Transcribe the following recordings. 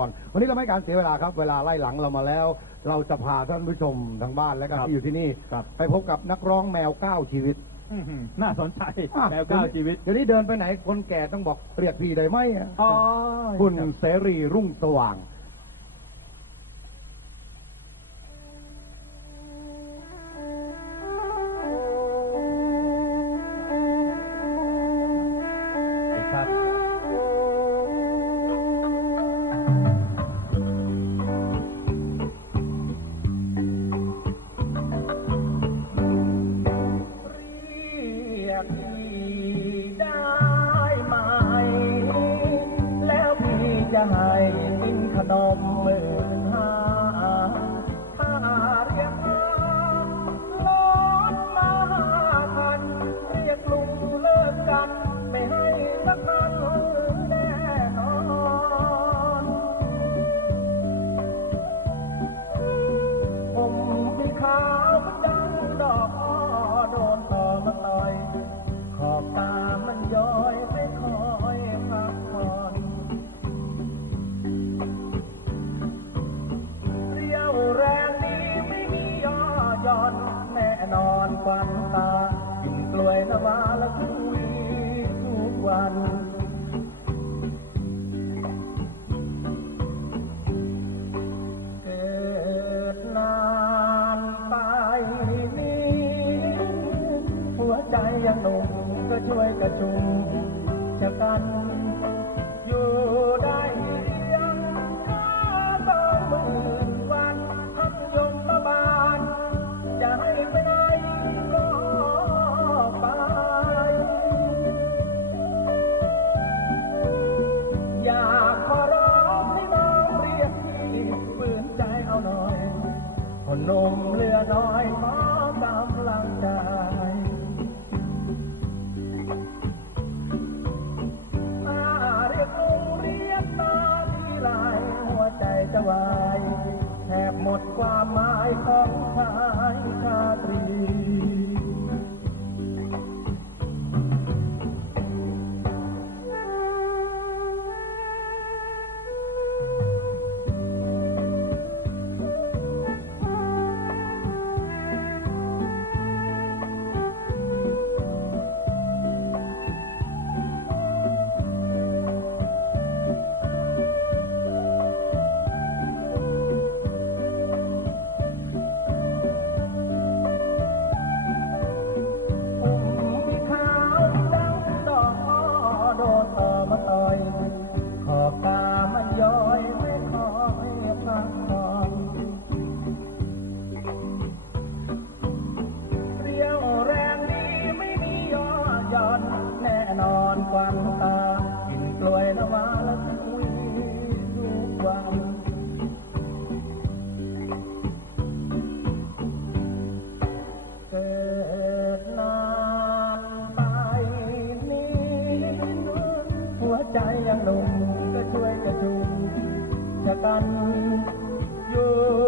ก่อนวันนี้เราไม่การเสียเวลาครับ เวลาไล่หลังเรามาแล้ว เราจะพาท่านผู้ชมทางบ้านและก็ครับที่อยู่ที่นี่ ครับ ไปพบกับนักร้องแมวเก้าชีวิตอื้อหือน่าสนใจอะแมวเก้าชีวิตเดี๋ยวนี้เดินไปไหนคนแก่ต้องบอกเรียกพี่ได้ไหมอะอ๋อคุณเสรีรุ่งสว่าง ให้กินขนม ควันตา กินกล้วยน้ำว้าและคุยทุกวันเกิดนานไปนี้หัวใจยังหนุ่มก็ช่วยกระชุมชะกัน นมเรือน้อยขอกำลังใจ มันย้อยไม่คอยพักผ่อนเรียวแรงดีไม่มีย่อหย่อนแน่นอนควันตากินกล้วยน้ำว้าและคุยทุกวันเกิดนานไปนี้หัวใจยังหนุ่ม กันอยู่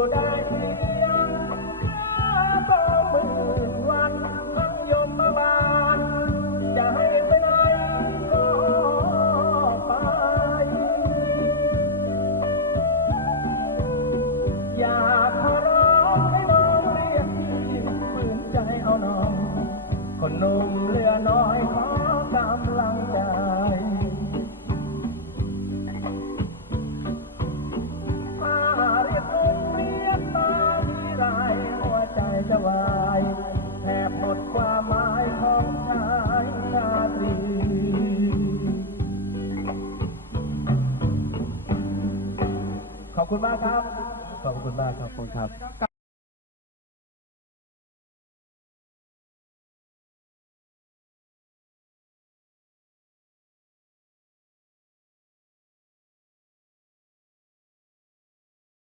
จะวายแทบหมดความหมายของชายชาตรีขอบคุณมากครับ ขอบคุณมากครับขอบคุณครับ